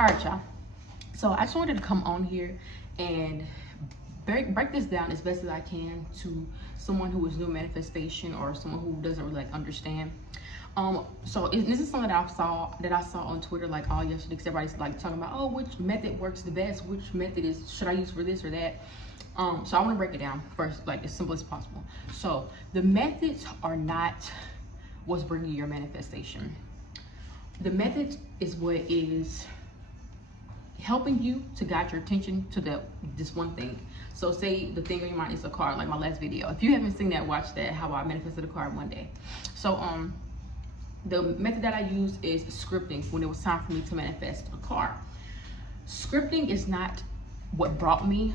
All right, y'all. So I just wanted to come on here and break this down as best as I can to someone who is new manifestation or someone who doesn't really like understand. So this is something that I saw on Twitter like all yesterday, because everybody's like talking about, oh, which method works the best, which method should I use for this or that. So I want to break it down first, like as simple as possible. So the methods are not what's bringing your manifestation. The method is what is helping you to guide your attention to this one thing. So say the thing on your mind is a car, like my last video. If you haven't seen that, watch that, how I manifested a car one day. So the method that I use is scripting when it was time for me to manifest a car. Scripting is not what brought me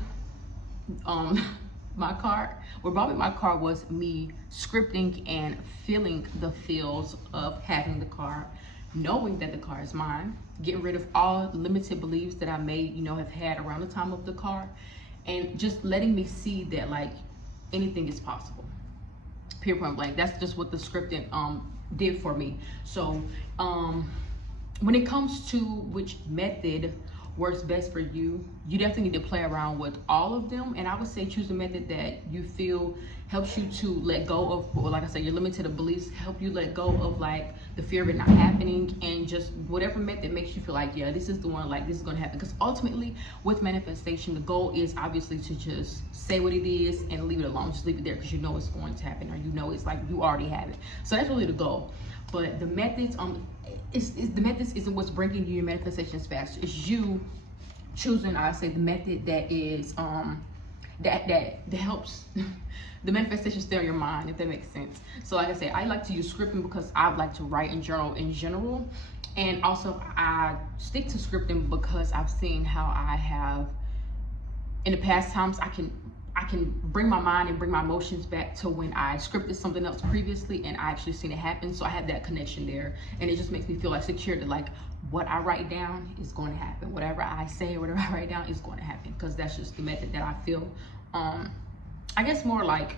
my car. What brought me my car was me scripting and feeling the feels of having the car, knowing that the car is mine, getting rid of all limited beliefs that I may, have had around the time of the car, and just letting me see that like anything is possible. Period, point blank. That's just what the scripting did for me. So when it comes to which method works best for you, you definitely need to play around with all of them, and I would say choose a method that you feel helps you to let go of, or like I said, your limited beliefs, help you let go of like the fear of it not happening, and just whatever method makes you feel like, yeah, this is the one, like this is going to happen. Because ultimately with manifestation, the goal is obviously to just say what it is and leave it alone. Just leave it there because you know it's going to happen, or it's like you already have it. So that's really the goal. But the methods, the methods isn't what's bringing you your manifestations faster. It's you choosing, I say, the method that is that helps the manifestation stay on your mind, if that makes sense. So like I said, I like to use scripting because I like to write in journal in general, and also I stick to scripting because I've seen how I have in the past times I can bring my mind and bring my emotions back to when I scripted something else previously and I actually seen it happen. So I have that connection there, and it just makes me feel like secure that like what I write down is going to happen. Whatever I say or whatever I write down is going to happen, because that's just the method that I feel I guess more like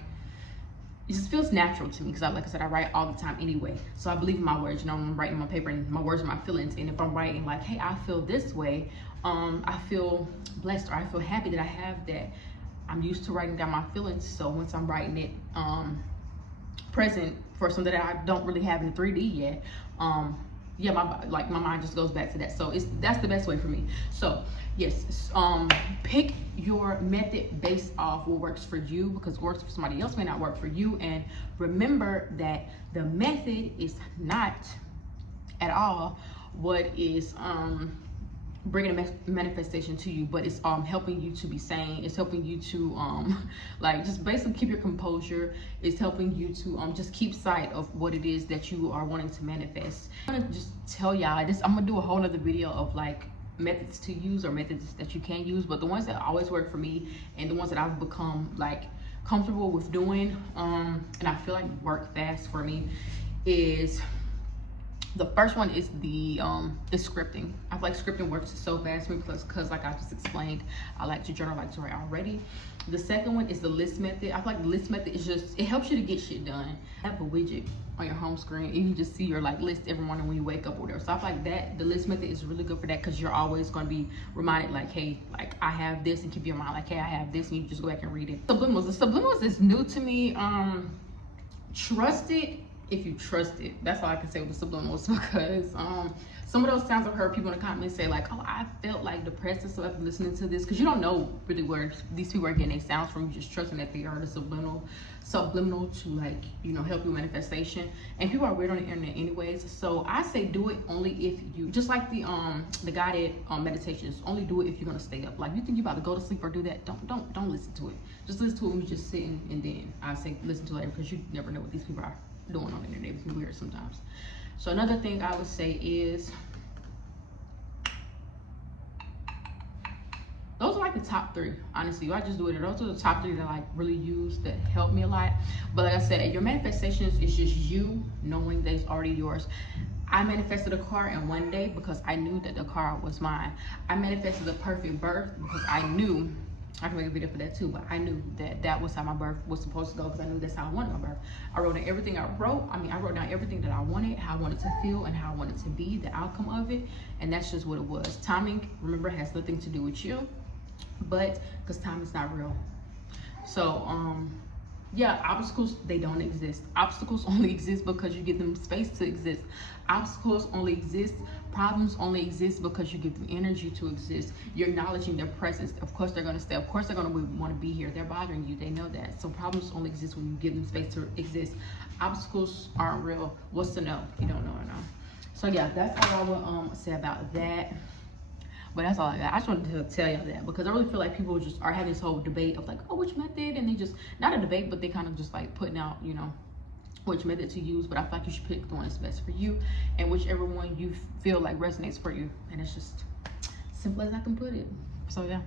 it just feels natural to me, because like I said, I write all the time anyway. So I believe in my words. I'm writing my paper, and my words are my feelings. And if I'm writing like, hey, I feel this way, I feel blessed, or I feel happy that I have that. I'm used to writing down my feelings, so once I'm writing it present for something that I don't really have in 3D yet, yeah, my mind just goes back to that. So that's the best way for me. So yes, pick your method based off what works for you, because what works for somebody else may not work for you. And remember that the method is not at all what is bringing a manifestation to you, but it's helping you to be sane. It's helping you to like just basically keep your composure. It's helping you to just keep sight of what it is that you are wanting to manifest. I'm gonna just tell y'all this. I'm gonna do a whole nother video of like methods to use or methods that you can use, but the ones that always work for me and the ones that I've become like comfortable with doing and I feel like work fast for me is the first one is the scripting. I feel like scripting works so fast for me because like I just explained, I like to journal, I like to write already. The second one is the list method. I feel like the list method is just, it helps you to get shit done. Have a widget on your home screen and you just see your like list every morning when you wake up or whatever. So I feel like that the list method is really good for that, because you're always going to be reminded like, hey, like I have this, and keep your mind like, hey, I have this, and you just go back and read it. Subliminals. The subliminals is new to me. Trust it if you trust it. That's all I can say with the subliminals, because some of those sounds I've heard people in the comments say like, oh, I felt like depressed and stuff after listening to this, because you don't know really where these people are getting their sounds from. You just trusting that they are the subliminal to like, help your manifestation. And people are weird on the internet anyways, so I say do it only if you, just like the guided meditations, only do it if you're gonna stay up. Like you think you're about to go to sleep or do that, don't listen to it. Just listen to it when you're just sitting, and then I say listen to it because you never know what these people are doing on the internet. It's weird sometimes. So another thing I would say is, those are like the top three, honestly. I just do it. Those are the top three that I like really use that help me a lot. But like I said, your manifestations is just you knowing that it's already yours. I manifested a car in one day because I knew that the car was mine. I manifested a perfect birth because I knew I can make a video for that too, but I knew that that was how my birth was supposed to go because I knew that's how I wanted my birth. I wrote down everything I wrote. I wrote down everything that I wanted, how I wanted to feel, and how I wanted to be, the outcome of it, and that's just what it was. Timing, remember, has nothing to do with you, but because time is not real. So, yeah, obstacles, they don't exist. Obstacles only exist because you give them space to exist. Obstacles only exist, problems only exist because you give them energy to exist. You're acknowledging their presence. Of course they're gonna stay. Of course they're gonna want to be here. They're bothering you. They know that. So problems only exist when you give them space to exist. Obstacles aren't real. What's to know? You don't know or know. So yeah, that's all I would say about that. But that's all I got. I just wanted to tell y'all that because I really feel like people just are having this whole debate of like, oh, which method? And they just, not a debate, but they kind of just like putting out, you know, which method to use. But I feel like you should pick the one that's best for you and whichever one you feel like resonates for you. And it's just simple as I can put it. So yeah.